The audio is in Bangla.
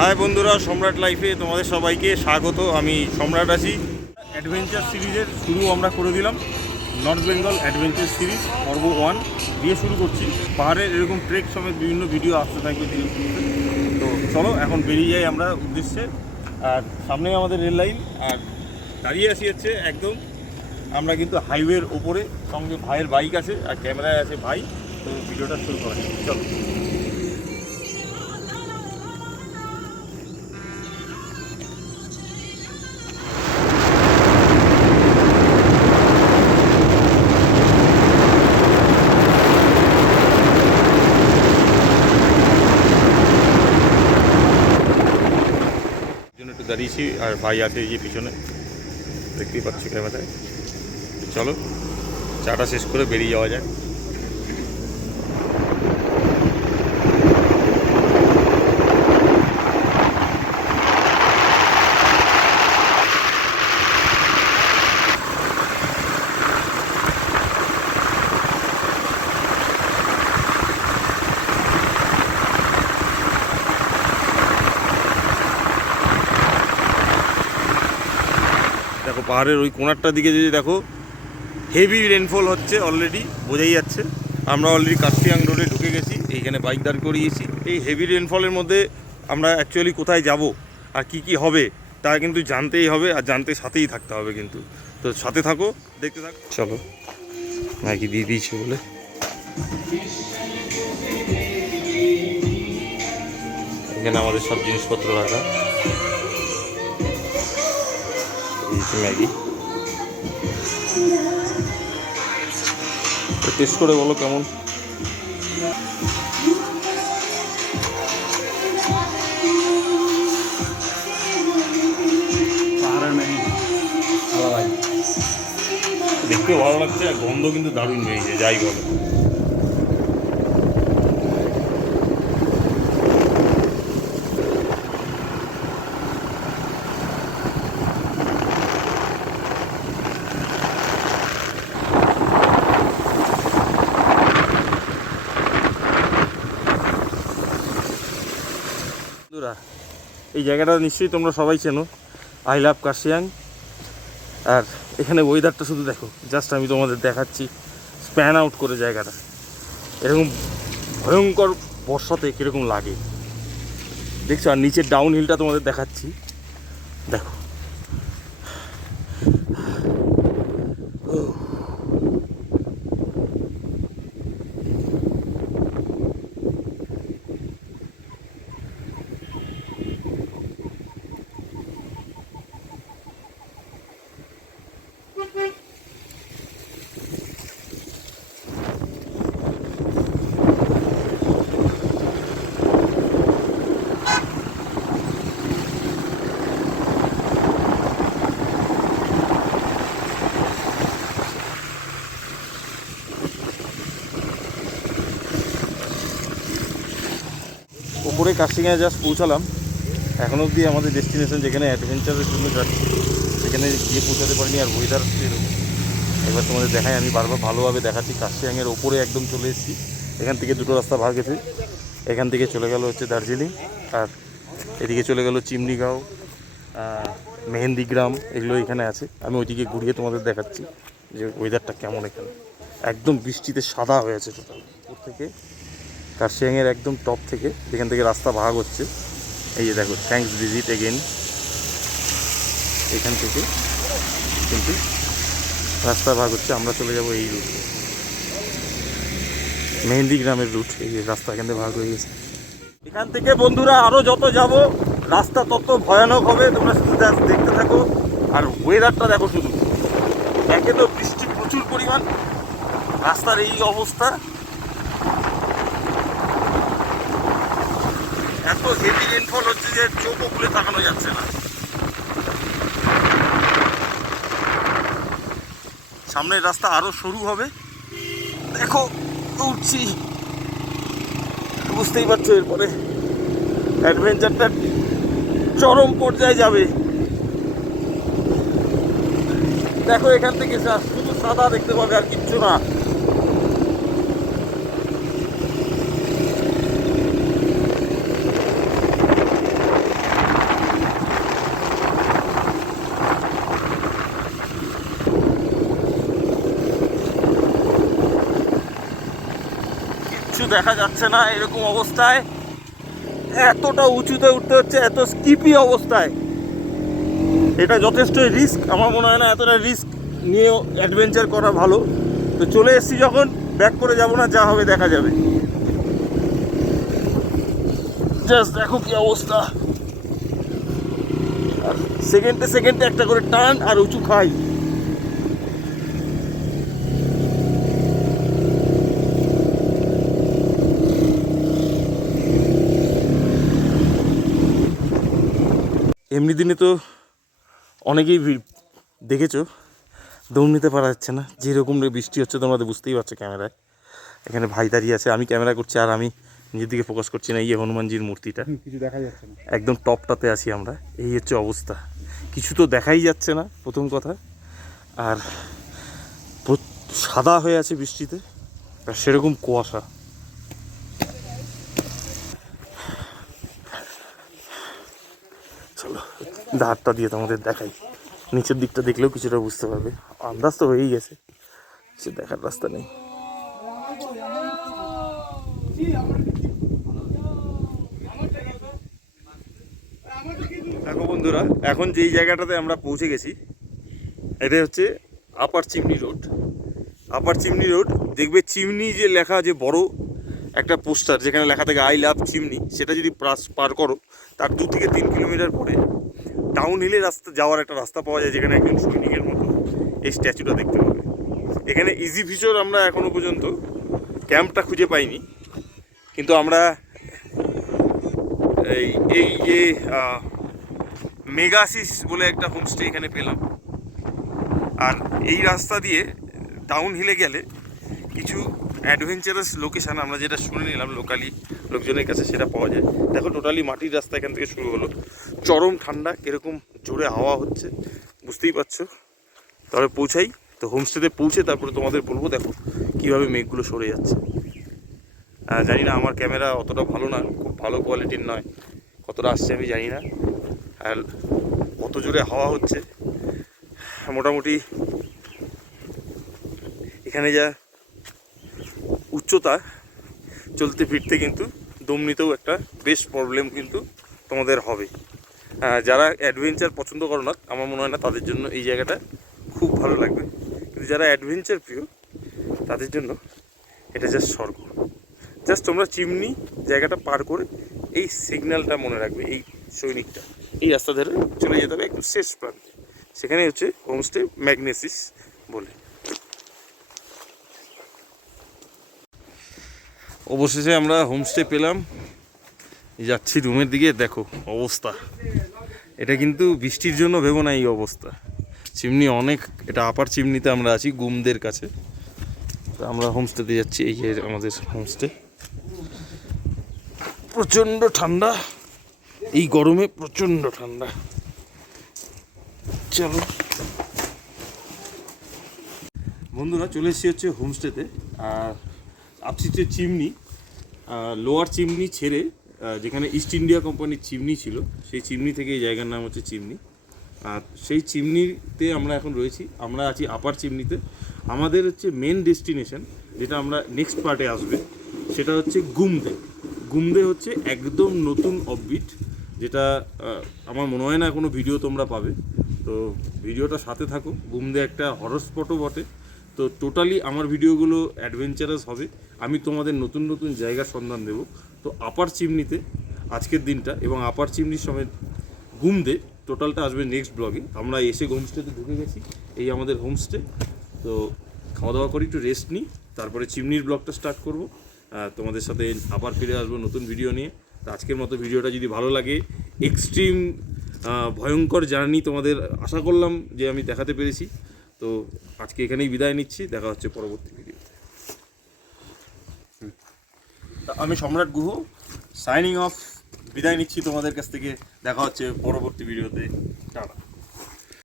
হাই বন্ধুরা, সম্রাট লাইফে তোমাদের সবাইকে স্বাগত। আমি সম্রাট আছি। অ্যাডভেঞ্চার সিরিজের শুরু আমরা করে দিলাম। নর্থ বেঙ্গল অ্যাডভেঞ্চার সিরিজ পর্ব ওয়ান দিয়ে শুরু করছি। পাহাড়ের এরকম ট্রেক সমেত বিভিন্ন ভিডিও আসতে থাকবে। তো চলো, এখন বেরিয়ে যাই আমরা উদ্দেশ্যে। আর সামনেই আমাদের রেল লাইন, আর দাঁড়িয়ে আসি হচ্ছে একদম আমরা কিন্তু হাইওয়ের ওপরে সঙ্গে ভাইয়ের বাইক আছে, আর ক্যামেরায় আছে ভাই। তো ভিডিওটা শুরু করা চলো। একটু আর ভাই আছে এই যে পিছনে। দেখতেই পাচ্ছি ক্যামেরায়। চলো, চাটা শেষ করে বেরিয়ে যাওয়া যায় দেখো পাহাড়ের ওই কোনারটার দিকে যদি দেখো হেভি রেনফল হচ্ছে অলরেডি বোঝাই যাচ্ছে। আমরা অলরেডি কার্তিয়াং রোডে ঢুকে গেছি, এইখানে বাইক দাঁড় করিয়েছি। এই হেভি রেনফলের মধ্যে আমরা অ্যাকচুয়ালি কোথায় যাব, আর কি কি হবে, তা কিন্তু জানতেই হবে, আর জানতে সাথেই থাকতে হবে কিন্তু। তো সাথে থাকো, দেখতে থাকো। চলো। ম্যাগি দিয়ে দিয়েছে বলে। এখানে আমাদের সব জিনিসপত্র রাখা। এই ম্যাগি টেস্ট করে বলো কেমন? দেখতেও ভালো লাগছে আর গন্ধ কিন্তু দারুণ বেরিয়েছে যাই বলো। বন্ধুরা, এই জায়গাটা নিশ্চয়ই তোমরা সবাই চেনো। আই লাভ কাশিয়াং আর এখানে ওয়েদারটা শুধু দেখো জাস্ট আমি তোমাদের দেখাচ্ছি স্প্যান আউট করে জায়গাটা। এরকম ভয়ঙ্কর বর্ষাতে কীরকম লাগে। দেখছ, আর নিচের ডাউন হিলটা তোমাদের দেখাচ্ছি। দেখো ওপরে কাশিংয়ে জাস্ট পৌঁছালাম। এখন অবধি আমাদের ডেস্টিনেশন যেখানে অ্যাডভেঞ্চারের জন্য যাচ্ছি, সেখানে গিয়ে পৌঁছাতে পারিনি আর ওয়েদার এবার তোমাদের দেখাই, আমি বারবার ভালোভাবে দেখাচ্ছি কাশিয়াংয়ের ওপরে একদম চলে এসেছি। এখান থেকে দুটো রাস্তা ভাগ গেছে। এখান থেকে চলে গেল হচ্ছে দার্জিলিং, আর এদিকে চলে গেল চিমনিগাঁও মেহেন্দিগ্রাম এগুলো এখানে আছে। আমি ওইদিকে ঘুরিয়ে তোমাদের দেখাচ্ছি যে ওয়েদারটা কেমন এখানে। একদম বৃষ্টিতে সাদা হয়ে আছে টোটাল উপর থেকে কার্শিয়াংয়ের একদম টপ থেকে যেখান থেকে রাস্তা ভাগ হচ্ছে। এই যে দেখো থ্যাঙ্কস ভিজিট এগেন এখান থেকে কিন্তু রাস্তা ভাগ হচ্ছে, আমরা চলে যাব এই রুট মেহেন্দি গ্রামের রুট এই যে রাস্তা এখান থেকে ভাগ হয়ে গেছে। এখান থেকে বন্ধুরা আরও যত যাব, রাস্তা তত ভয়ানক হবে, তোমরা শুধু দেখতে থাকো। আর ওয়েদারটা দেখো শুধু। একে তো বৃষ্টি প্রচুর পরিমাণ, রাস্তার এই অবস্থা। এত হেভি রেনফল হচ্ছে যে চোখও খুলে তাকানো যাচ্ছে না। সামনের রাস্তা আরও সরু হবে। দেখো, উঠছি। বুঝতেই পারছ এরপরে অ্যাডভেঞ্চারটা চরম পর্যায়ে যাবে। দেখো এখান থেকে শুধু সাদা দেখতে পাবে আর কিচ্ছু না। দেখা যাচ্ছে না এরকম অবস্থায়। এতটা উঁচুতে উঠতে হচ্ছে, এত স্কিপি অবস্থায়। এটা যথেষ্টই রিস্ক, আমার মনে হয় না এতটা রিস্ক নিয়ে অ্যাডভেঞ্চার করা ভালো। তো চলে এসেছি যখন, ব্যাক করে যাব না, যা হবে দেখা যাবে। জাস্ট দেখো কি অবস্থা। সেকেন্ডে সেকেন্ডে একটা করে টান আর উঁচু খাই। এমনি দিনে তো অনেকেই দেখেছ দৌড় নিতে পারা যাচ্ছে না। যেরকম রে বৃষ্টি হচ্ছে তোমরা তো বুঝতেই পারছ ক্যামেরায়। এখানে ভাই দাঁড়িয়ে আছে আমি ক্যামেরা করছি আর আমি নিজের দিকে ফোকাস করছি না এই হনুমানজির মূর্তিটা। কিছু দেখা যাচ্ছে না। একদম টপটাতে আছি আমরা এই হচ্ছে অবস্থা। কিছু তো দেখাই যাচ্ছে না প্রথম কথা। আর সাদা হয়ে আছে বৃষ্টিতে আর সেরকম কুয়াশা। ধারটা দিয়ে তোমাদের দেখাই। নিচের দিকটা দেখলেও কিছুটা বুঝতে পারবে। আন্দাজ তো হয়েই গেছে। কিছু দেখার রাস্তা নেই। দেখো বন্ধুরা, এখন যেই জায়গাটাতে আমরা পৌঁছে গেছি, এটা হচ্ছে upper chimney road upper chimney road দেখবে চিমনি যে লেখা যে বড় একটা পোস্টার যেখানে লেখা থাকে আই লাভ চিমনি সেটা যদি পার করো, তার দু থেকে তিন কিলোমিটার পরে ডাউন হিলে রাস্তা, যাওয়ার একটা রাস্তা পাওয়া যায় যেখানে একজন সৈনিকের মতো এই স্ট্যাচুটা দেখতে পাবে। এখানে ইজি ফিচার আমরা এখনও পর্যন্ত ক্যাম্পটা খুঁজে পাইনি। কিন্তু আমরা এই এই যে মেগাসিস বলে একটা হোমস্টে এখানে পেলাম। আর এই রাস্তা দিয়ে ডাউন হিলে গেলে কিছু অ্যাডভেঞ্চারাস লোকেশান আমরা যেটা শুনে নিলাম লোকালি লোকজনের কাছে সেটা পাওয়া যায়। দেখো টোটালি মাটির রাস্তা এখান থেকে শুরু হলো। চরম ঠান্ডা, কীরকম জোরে হাওয়া হচ্ছে, বুঝতেই পারছ? তবে পৌঁছাই। তো হোমস্টেতে পৌঁছে তারপরে তোমাদের বলব, দেখো কীভাবে মেঘগুলো সরে যাচ্ছে। জানি না, আমার ক্যামেরা অতটা ভালো না, খুব ভালো কোয়ালিটির নয়। কতটা আসছে আমি জানি না। আর কত জোরে হাওয়া হচ্ছে। মোটামুটি এখানে যা উচ্চতা, চলতে ফিরতে কিন্তু দম নিতেও একটা বেশ প্রবলেম কিন্তু তোমাদের হবে। যারা অ্যাডভেঞ্চার পছন্দ করো না, আমার মনে হয় না তাদের জন্য এই জায়গাটা খুব ভালো লাগবে। কিন্তু যারা অ্যাডভেঞ্চার প্রিয়, তাদের জন্য এটা জাস্ট স্বর্গ। জাস্ট তোমরা চিমনি জায়গাটা পার করে এই সিগন্যালটা মনে রাখবে, এই সৈনিকটা। এই রাস্তা ধরে চলে যেতে হবে একদম শেষ প্রান্তে। সেখানে হচ্ছে হোমস্টে ম্যাগনেসিস বলে। অবশেষে আমরা হোমস্টে পেলাম। যাচ্ছি রুমের দিকে, দেখো অবস্থা। এটা কিন্তু বৃষ্টির জন্য ভেবো না এই অবস্থা। চিমনি অনেক, এটা আপার চিমনিতে আমরা আছি, গুমদের কাছে। তো আমরা হোমস্টেতে যাচ্ছি, এই আমাদের হোমস্টে প্রচণ্ড ঠান্ডা। এই গরমে প্রচণ্ড ঠান্ডা। চলো। বন্ধুরা, চলে এসেছি হচ্ছে হোমস্টেতে আর আপসিটের চিমনি লোয়ার চিমনি ছেড়ে যেখানে ইস্ট ইন্ডিয়া কোম্পানির চিমনি ছিল, সেই চিমনি থেকে এই জায়গার নাম হচ্ছে চিমনি। আর সেই চিমনিতে আমরা এখন রয়েছি, আমরা আছি আপার চিমনিতে। আমাদের হচ্ছে মেন ডেস্টিনেশন যেটা আমরা নেক্সট পার্টে আসবে, সেটা হচ্ছে গুমদে। গুমদে হচ্ছে একদম নতুন অববিট যেটা আমার মনে হয় না কোনো ভিডিও তোমরা পাবে। তো ভিডিওটা সাথে থাকো, গুমদে একটা হরর স্পটও বটে। তো টোটালি আমার ভিডিওগুলো অ্যাডভেঞ্চারাস হবে। আমি তোমাদের নতুন নতুন জায়গার সন্ধান দেব। তো আপার চিমনিতে আজকের দিনটা এবং আপার চিমনির সময় ঘুমদে টোটালটা আসবে নেক্সট ব্লগে আমরা এসে হোমস্টেতে ঢুকে গেছি, এই আমাদের হোমস্টে তো খাওয়া দাওয়া করি একটু রেস্ট নিই, তারপরে চিমনির ব্লগটা স্টার্ট করব। তোমাদের সাথে আবার ফিরে আসব নতুন ভিডিও নিয়ে। তো আজকের মতো ভিডিওটা যদি ভালো লাগে এক্সট্রিম ভয়ঙ্কর জার্নি তোমাদের আশা করলাম যে আমি দেখাতে পেরেছি। তো আজকে এখানেই বিদায় নিচ্ছি, দেখা হচ্ছে পরবর্তী ভিডিওতে আমি সম্রাট গুহ সাইনিং অফ বিদায় নিচ্ছি তোমাদের কাছ থেকে, দেখা হচ্ছে পরবর্তী ভিডিওতে টাটা।